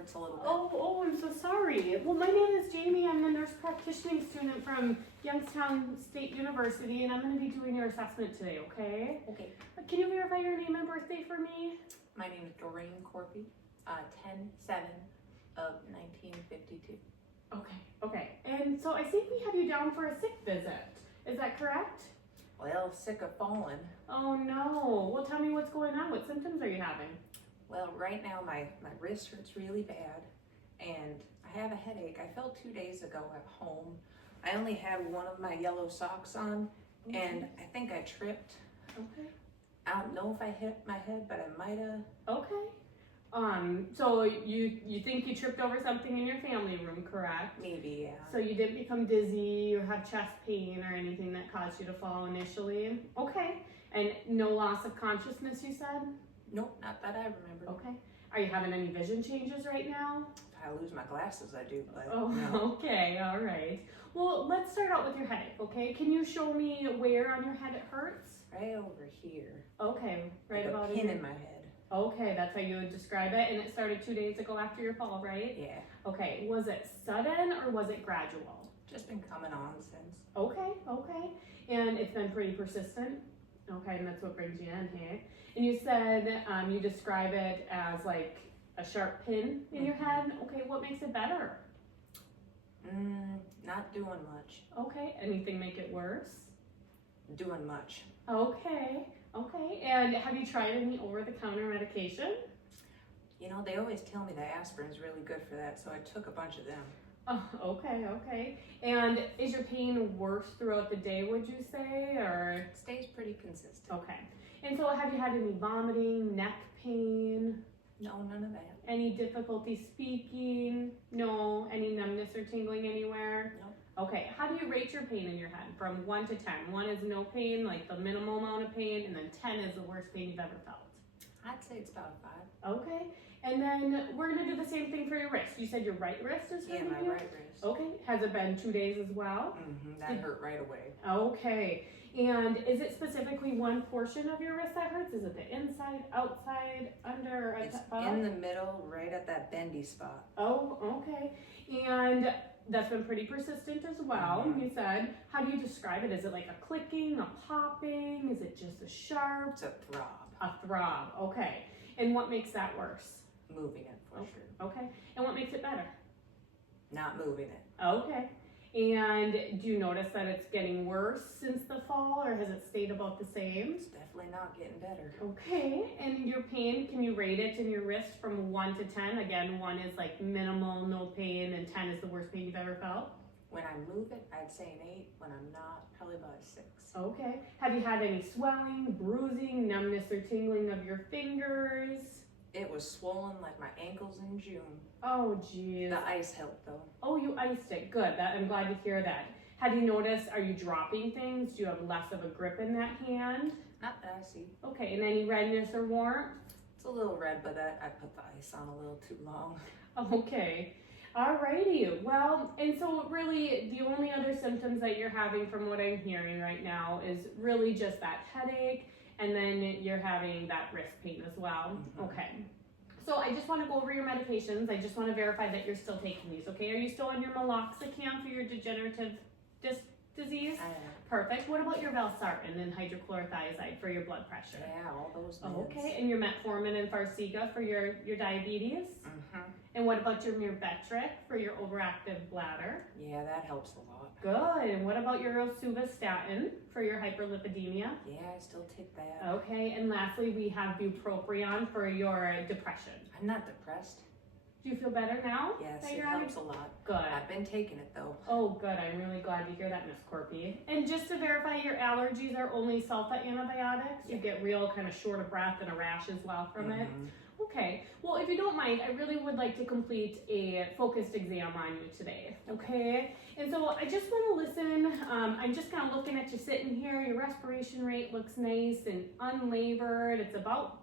hurts a little bit. Oh, I'm so sorry. Well, my name is Jamie. I'm the nurse practitioning student from Youngstown State University, and I'm going to be doing your assessment today, okay? Okay. Can you verify your name and birthday for me? My name is Doreen Corpy, 10/7 of 1952. Okay. And so I think we have you down for a sick visit. Is that correct? Well, sick of falling. Oh no. Well, tell me what's going on. What symptoms are you having? Well, right now my wrist hurts really bad, and I have a headache. I fell 2 days ago at home. I only had one of my yellow socks on, and I think I tripped. Okay. I don't know if I hit my head, but I might have. Okay. So you think you tripped over something in your family room, correct? Maybe, yeah. So you didn't become dizzy or have chest pain or anything that caused you to fall initially? Okay. And no loss of consciousness, you said? Nope, not that I remember. Okay. Are you having any vision changes right now? If I lose my glasses, I do, but Oh, no. okay, all right. Well, let's start out with your headache, okay? Can you show me where on your head it hurts? Right over here. Okay, right Like about a pin in my head. Okay, that's how you would describe it, and it started 2 days ago after your fall, right? Yeah. Okay, was it sudden or was it gradual? Just been coming on since. Okay. And it's been pretty persistent? Okay, and that's what brings you in here. And you said you describe it as like a sharp pin in your head. Okay, what makes it better? Not doing much. Okay, anything make it worse? Doing much. Okay, and have you tried any over-the-counter medication? You know, they always tell me that aspirin's really good for that, so I took a bunch of them. Oh, okay. And is your pain worse throughout the day, would you say, or? It stays pretty consistent. Okay. And so have you had any vomiting, neck pain? No, none of that. Any difficulty speaking? No. Any numbness or tingling anywhere? No. Okay. How do you rate your pain in your head from 1 to 10? 1 is no pain, like the minimal amount of pain, and then 10 is the worst pain you've ever felt. I'd say it's about a 5. Okay. And then we're going to do the same thing for your wrist. You said your right wrist is hurting Yeah, my you? right wrist. Okay. Has it been 2 days as well? That hurt right away. Okay. And is it specifically one portion of your wrist that hurts? Is it the inside, outside, under, or It's above? in the middle, right at that bendy spot. Oh, okay. And that's been pretty persistent as well, you said. How do you describe it? Is it like a clicking, a popping? Is it just a sharp? It's a throb. A throb, okay. And what makes that worse? Moving it for sure. Okay. And what makes it better? Not moving it. Okay. And do you notice that it's getting worse since the fall, or has it stayed about the same? It's definitely not getting better. Okay. And your pain, can you rate it in your wrist from 1 to 10? Again, 1 is like minimal, no pain, and 10 is the worst pain you've ever felt? When I move it, I'd say an 8. When I'm not, probably about a 6. Okay. Have you had any swelling, bruising, numbness, or tingling of your fingers? It was swollen like my ankles in June. Oh, geez. The ice helped though. Oh, you iced it. Good. I'm glad to hear that. Have you noticed, are you dropping things? Do you have less of a grip in that hand? Not that I see. Okay. And any redness or warmth? It's a little red, but I put the ice on a little too long. Okay. Alrighty. Well, and so really the only other symptoms that you're having from what I'm hearing right now is really just that headache, and then you're having that wrist pain as well. Okay. So I just want to go over your medications. I just want to verify that you're still taking these, okay? Are you still on your meloxicam for your degenerative disc disease? Perfect. What about your valsartan and hydrochlorothiazide for your blood pressure? Yeah, all those meds. Okay, and your metformin and Farxiga for your diabetes? And what about your Myrbetriq for your overactive bladder? Yeah, that helps a lot. Good. And what about your rosuvastatin for your hyperlipidemia? Yeah, I still take that. Okay, and lastly, we have bupropion for your depression. I'm not depressed. Do you feel better now? Yes, that it you're helps having? a lot. Good. I've been taking it though. Oh, good. I'm really glad to hear that, Miss Corpy. And just to verify, your allergies are only sulfa antibiotics? Yeah. You get real kind of short of breath and a rash as well from it? Okay. Well, if you don't mind, I really would like to complete a focused exam on you today, okay? And so I just want to listen. I'm just kind of looking at you sitting here. Your respiration rate looks nice and unlabored. It's about,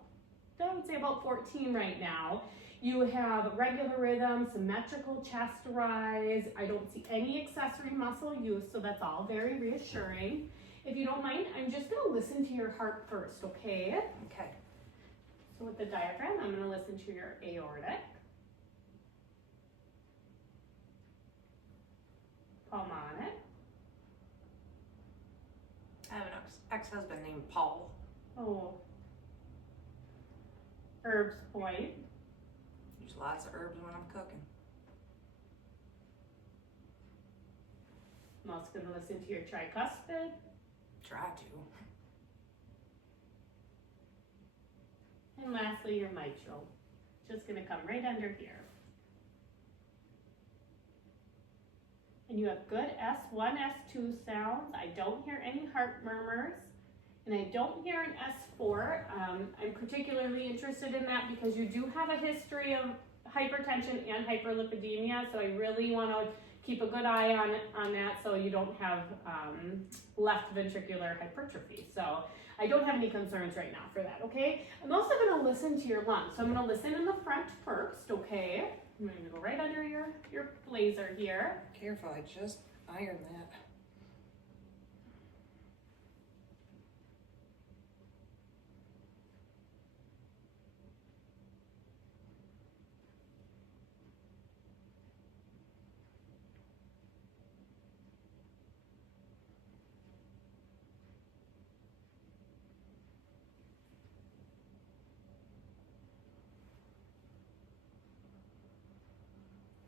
I would say about 14 right now. You have regular rhythm, symmetrical chest rise. I don't see any accessory muscle use, so that's all very reassuring. If you don't mind, I'm just going to listen to your heart first, okay? Okay. So with the diaphragm, I'm going to listen to your aortic. ex-husband named Paul. Oh. Herbs Point. Use lots of herbs when I'm cooking. I'm also going to listen to your tricuspid. Try to. And lastly, your mitral. Just going to come right under here. And you have good S1, S2 sounds. I don't hear any heart murmurs. And I don't hear an S4. I'm particularly interested in that because you do have a history of hypertension and hyperlipidemia. So I really want to keep a good eye on that so you don't have left ventricular hypertrophy. So I don't have any concerns right now for that, okay? I'm also going to listen to your lungs. So I'm going to listen in the front first, okay? I'm going to go right under your blazer here. Careful, I just ironed that.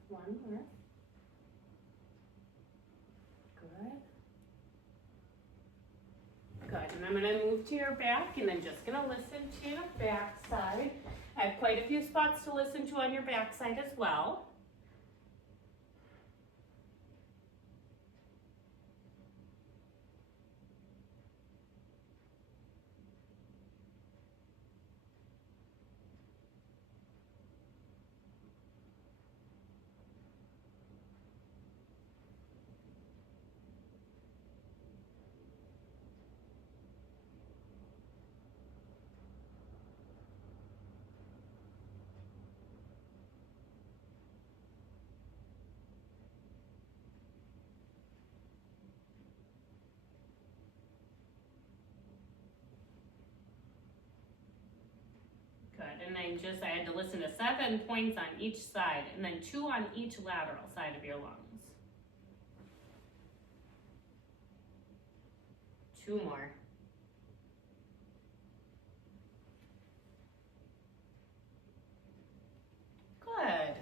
One more. Good. Good, and I'm gonna move to your back and I'm just gonna listen to your back side. I have quite a few spots to listen to on your back side as well. Good, and I had to listen to 7 points on each side and then 2 on each lateral side of your lungs. 2 more. Good.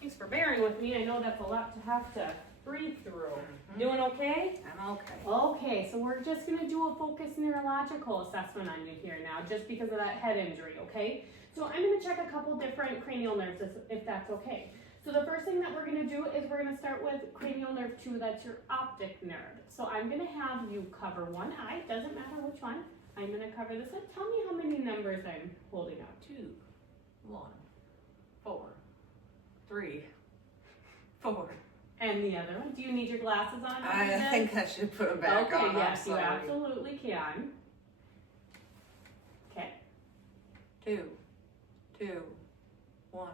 Thanks for bearing with me. I know that's a lot to have to breathe through. Doing okay? I'm okay. Okay, so we're just gonna do a focused neurological assessment on you here now, just because of that head injury, okay? So I'm gonna check a couple different cranial nerves if that's okay. So the first thing that we're gonna do is we're gonna start with cranial nerve 2, that's your optic nerve. So I'm gonna have you cover one eye, doesn't matter which one. I'm gonna cover this one. Tell me how many numbers I'm holding up. 2, 1, 4, 3, 4. And the other one, do you need your glasses on? I think I should put them back on. Okay, yes, I'm you sorry. absolutely can. Okay. 2, 2, 1,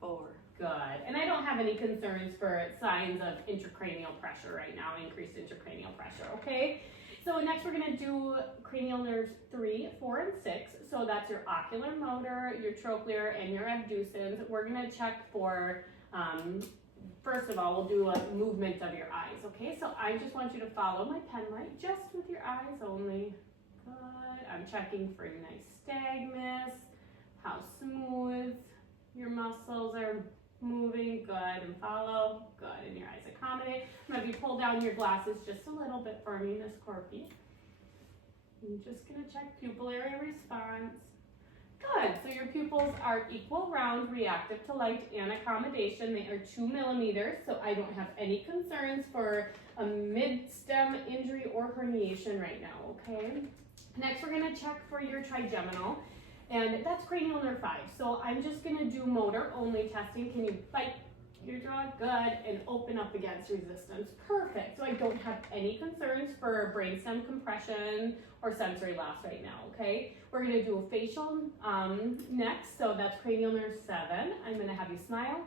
4. Good. And I don't have any concerns for signs of intracranial pressure right now, increased intracranial pressure, okay? So next we're gonna do cranial nerves 3, 4, and 6. So that's your ocular motor, your trochlear, and your abducens. We're gonna check for, first of all, we'll do a movement of your eyes, okay? So I just want you to follow my pen light just with your eyes only. Good. I'm checking for nystagmus, how smooth your muscles are moving. Good. And follow. Good. And your eyes accommodate. I'm going to be pull down your glasses just a little bit for me, Miss Corpy. I'm just going to check pupillary response. Good. So your pupils are equal, round, reactive to light, and accommodation. They are 2 millimeters, so I don't have any concerns for a mid-stem injury or herniation right now, okay? Next, we're going to check for your trigeminal, and that's cranial nerve 5. So I'm just going to do motor only testing. Can you bite your jaw? Good. And open up against resistance. Perfect. So I don't have any concerns for brainstem compression or sensory loss right now, okay? We're going to do a facial next. So that's cranial nerve 7. I'm going to have you smile,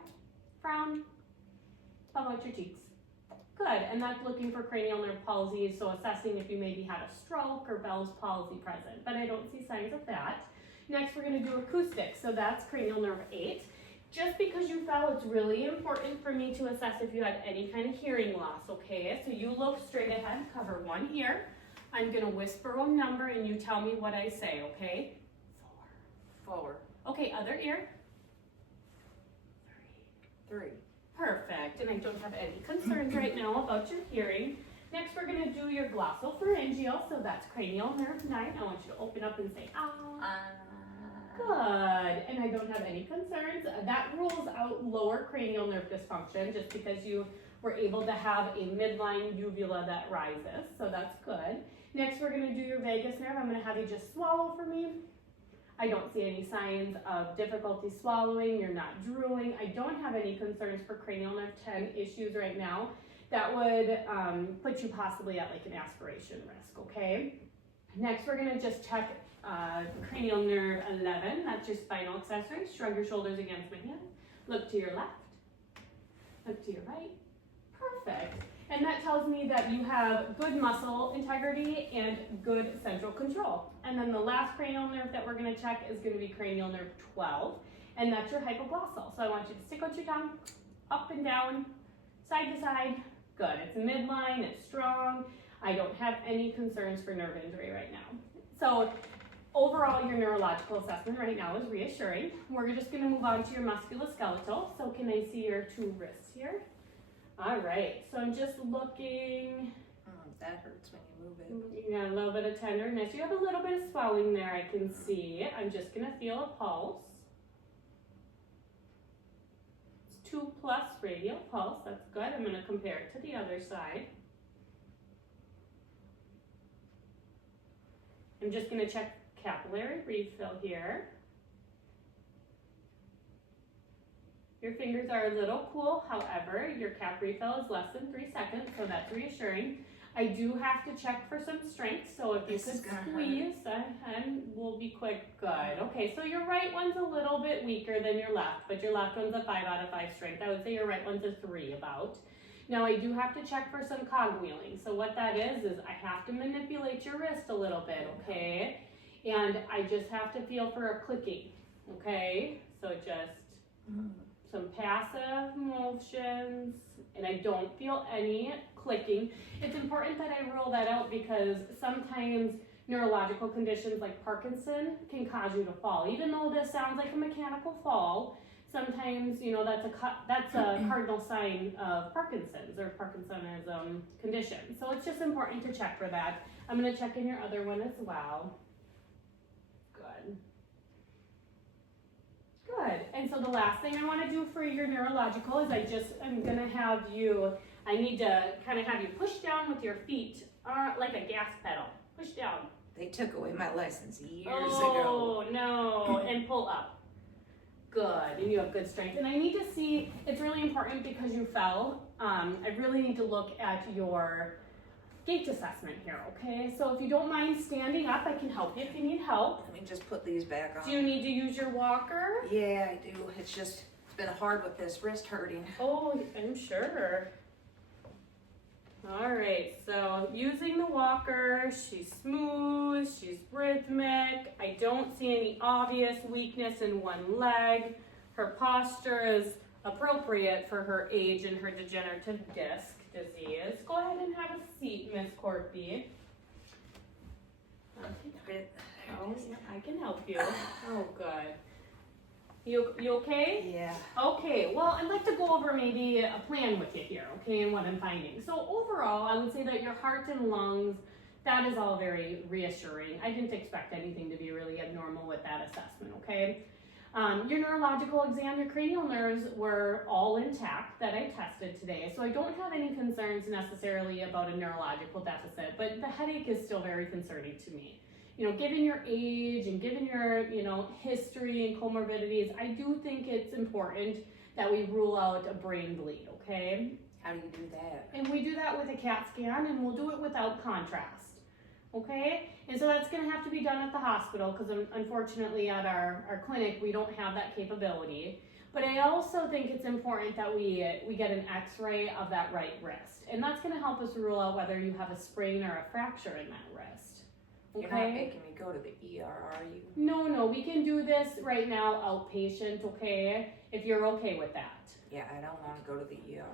frown, puff out your cheeks. Good. And that's looking for cranial nerve palsy, so assessing if you maybe had a stroke or Bell's palsy present, but I don't see signs of that. Next, we're going to do acoustics. So that's cranial nerve 8. Just because you fell, it's really important for me to assess if you had any kind of hearing loss, okay? So you look straight ahead, cover one ear. I'm gonna whisper a number and you tell me what I say, okay? 4. Okay, other ear. 3. Perfect, and I don't have any concerns right now about your hearing. Next, we're gonna do your glossopharyngeal, so that's cranial nerve 9. I want you to open up and say, ah. Good, and I don't have any concerns. That rules out lower cranial nerve dysfunction just because you were able to have a midline uvula that rises, so that's good. Next, we're gonna do your vagus nerve. I'm gonna have you just swallow for me. I don't see any signs of difficulty swallowing. You're not drooling. I don't have any concerns for cranial nerve 10 issues right now. That would put you possibly at like an aspiration risk, okay? Next, we're gonna just check cranial nerve 11. That's your spinal accessory. Shrug your shoulders against my hand. Look to your left. Look to your right. Perfect. And that tells me that you have good muscle integrity and good central control. And then the last cranial nerve that we're gonna check is gonna be cranial nerve 12, and that's your hypoglossal. So I want you to stick out your tongue, up and down, side to side. Good, it's midline, it's strong. I don't have any concerns for nerve injury right now. So overall, your neurological assessment right now is reassuring. We're just gonna move on to your musculoskeletal. So can I see your 2 wrists here? All right, so I'm just looking. That hurts when you move it. You got a little bit of tenderness. You have a little bit of swelling there, I can see. I'm just gonna feel a pulse. It's 2+ radial pulse, that's good. I'm gonna compare it to the other side. I'm just gonna check capillary refill here. Your fingers are a little cool, however, your cap refill is less than 3 seconds, so that's reassuring. I do have to check for some strength, so if you could squeeze, and we'll be quick. Good. Okay, so your right one's a little bit weaker than your left, but your left one's a 5 out of 5 strength. I would say your right one's a 3 about. Now I do have to check for some cogwheeling. So what that is I have to manipulate your wrist a little bit, okay? And I just have to feel for a clicking, okay? So just some passive motions, and I don't feel any clicking. It's important that I rule that out because sometimes neurological conditions like Parkinson can cause you to fall. Even though this sounds like a mechanical fall, sometimes, you know, that's a cardinal sign of Parkinson's or Parkinsonism condition. So it's just important to check for that. I'm gonna check in your other one as well. Good. Good. And so the last thing I want to do for your neurological is I'm going to have you, I need to kind of have you push down with your feet like a gas pedal. Push down. They took away my license years ago. Oh, no. And pull up. Good. And you have good strength. And I need to see, it's really important because you fell. I really need to look at your gait assessment here, okay? So if you don't mind standing up, I can help you if you need help. Let me just put these back on. Do you need to use your walker? Yeah, I do. It's been hard with this wrist hurting. Oh, I'm sure. All right, so using the walker, she's smooth, she's rhythmic. I don't see any obvious weakness in one leg. Her posture is appropriate for her age and her degenerative disc disease. Go ahead and have a seat, Miss Corby. Oh, I can help you. Oh, good. You okay? Yeah. Okay, well, I'd like to go over maybe a plan with you here, okay, and what I'm finding. So overall, I would say that your heart and lungs, that is all very reassuring. I didn't expect anything to be really abnormal with that assessment, okay? Your neurological exam, your cranial nerves were all intact that I tested today, so I don't have any concerns necessarily about a neurological deficit, but the headache is still very concerning to me. You know, given your age and given your, you know, history and comorbidities, I do think it's important that we rule out a brain bleed, okay? How do you do that? And we do that with a CAT scan, and we'll do it without contrast, okay? And so that's gonna have to be done at the hospital because unfortunately at our clinic, we don't have that capability. But I also think it's important that we get an x-ray of that right wrist. And that's gonna help us rule out whether you have a sprain or a fracture in that wrist. Okay? You're not making me go to the ER, are you? No, we can do this right now outpatient, okay? If you're okay with that. Yeah, I don't want to go to the ER.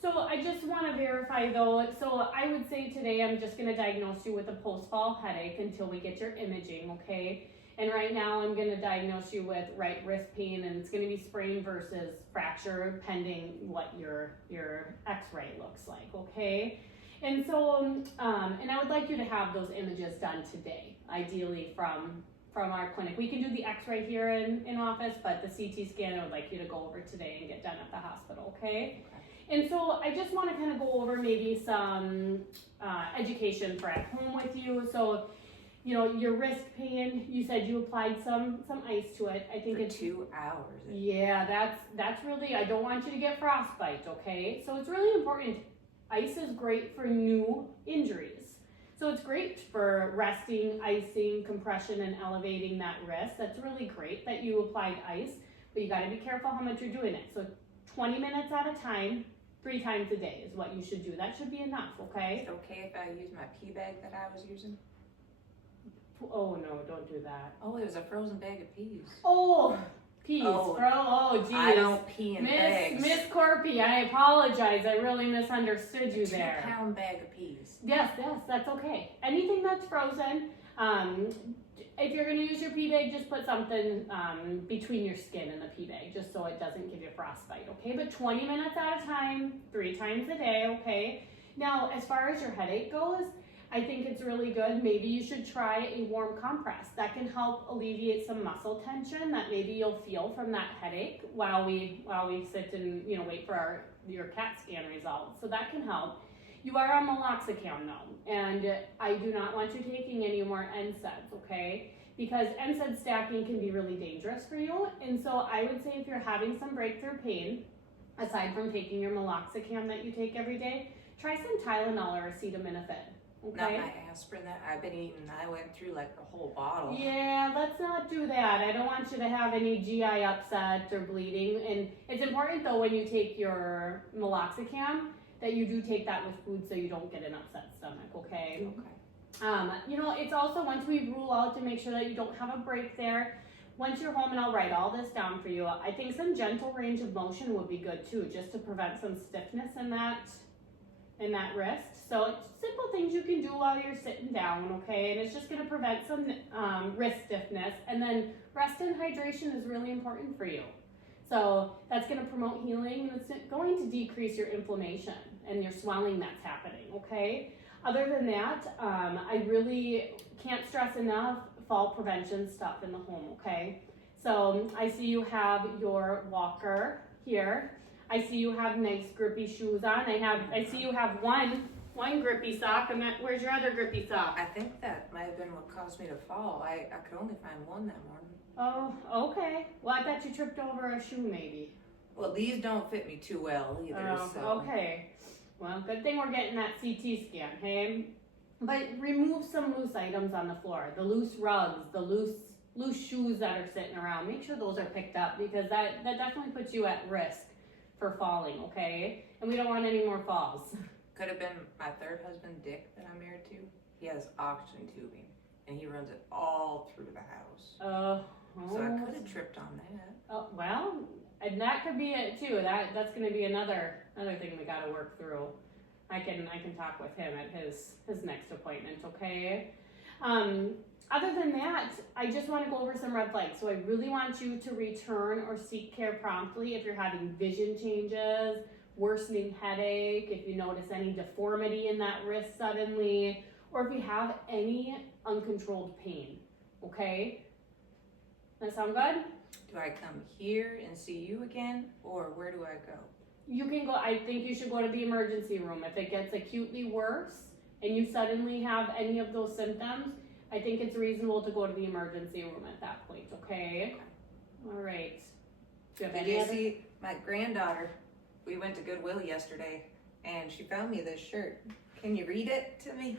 So I just want to verify though, so I would say today I'm just going to diagnose you with a post-fall headache until we get your imaging, okay? And right now I'm going to diagnose you with right wrist pain, and it's going to be sprain versus fracture pending what your x-ray looks like, okay? And so, and I would like you to have those images done today, ideally from our clinic. We can do the x-ray here in office, but the CT scan I would like you to go over today and get done at the hospital, okay? And so I just want to kind of go over maybe some education for at home with you. So, you know, your wrist pain, you said you applied some ice to it. I think For it's 2 hours. yeah, that's really, I don't want you to get frostbite, okay? So it's really important. Ice is great for new injuries. So it's great for resting, icing, compression, and elevating that wrist. That's really great that you applied ice, but you gotta be careful how much you're doing it. So 20 minutes at a time, 3 times a day is what you should do. That should be enough, okay? Is it okay if I use my pee bag that I was using? Oh no, don't do that. Oh, it was a frozen bag of peas. Oh, peas, Oh, oh geez. I don't pee in bags. Miss Corpy, I apologize. I really misunderstood you there. 2-pound bag of peas. Yes, that's okay. Anything that's frozen, if you're gonna use your pee bag, just put something between your skin and the pee bag, just so it doesn't give you frostbite, okay? But 20 minutes at a time, 3 times a day, okay? Now, as far as your headache goes, I think it's really good. Maybe you should try a warm compress. That can help alleviate some muscle tension that maybe you'll feel from that headache while we sit and wait for your CAT scan results. So that can help. You are on meloxicam though, and I do not want you taking any more NSAIDs, okay? Because NSAID stacking can be really dangerous for you. And so I would say if you're having some breakthrough pain, aside from taking your meloxicam that you take every day, try some Tylenol or acetaminophen. Okay. Not my aspirin that I've been eating. I went through like the whole bottle. Yeah, let's not do that. I don't want you to have any GI upset or bleeding. And it's important though when you take your meloxicam that you do take that with food so you don't get an upset stomach, okay? Okay. It's also once we rule out to make sure that you don't have a break there, once you're home, and I'll write all this down for you, I think some gentle range of motion would be good too, just to prevent some stiffness in that wrist. So it's simple things you can do while you're sitting down, okay? And it's just gonna prevent some wrist stiffness. And then rest and hydration is really important for you. So that's gonna promote healing, and it's going to decrease your inflammation and your swelling that's happening, okay? Other than that, I really can't stress enough fall prevention stuff in the home, okay? So I see you have your walker here. I see you have nice grippy shoes on. I see you have one grippy sock. Where's your other grippy sock? I think that might have been what caused me to fall. I could only find one that morning. Oh, okay. Well, I bet you tripped over a shoe maybe. Well, these don't fit me too well either, so. Okay. Well, good thing we're getting that CT scan, hey? But remove some loose items on the floor. The loose rugs, the loose shoes that are sitting around. Make sure those are picked up, because that definitely puts you at risk for falling, okay? And we don't want any more falls. Could have been my third husband, Dick, that I'm married to. He has oxygen tubing, and he runs it all through the house. So I could have tripped on that. Oh, well, and that could be it too. That's going to be another thing we got to work through. I can talk with him at his next appointment, okay? Other than that, I just want to go over some red flags. So I really want you to return or seek care promptly if you're having vision changes, worsening headache, if you notice any deformity in that wrist suddenly, or if you have any uncontrolled pain, okay? That sound good? Do I come here and see you again, or where do I go? You can go, I think you should go to the emergency room. If it gets acutely worse and you suddenly have any of those symptoms, I think it's reasonable to go to the emergency room at that point, okay? All right. Do you have Did any you other? see my granddaughter? We went to Goodwill yesterday, and she found me this shirt. Can you read it to me?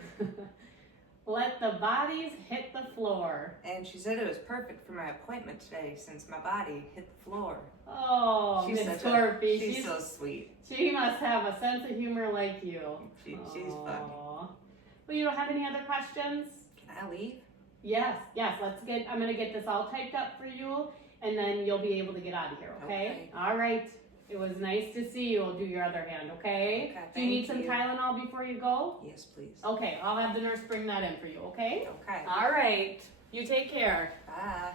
Let the bodies hit the floor. And she said it was perfect for my appointment today, since my body hit the floor. Oh, Miss Corpy. She's so sweet. She must have a sense of humor like you. She's funny. Well, you don't have any other questions? Can I leave? Yes, I'm gonna get this all typed up for you, and then you'll be able to get out of here, okay? All right. It was nice to see you. I'll do your other hand, okay? Okay, Do you need thank some you. Tylenol before you go? Yes, please. Okay, I'll have the nurse bring that in for you, okay? Okay. All right. You take care. Bye.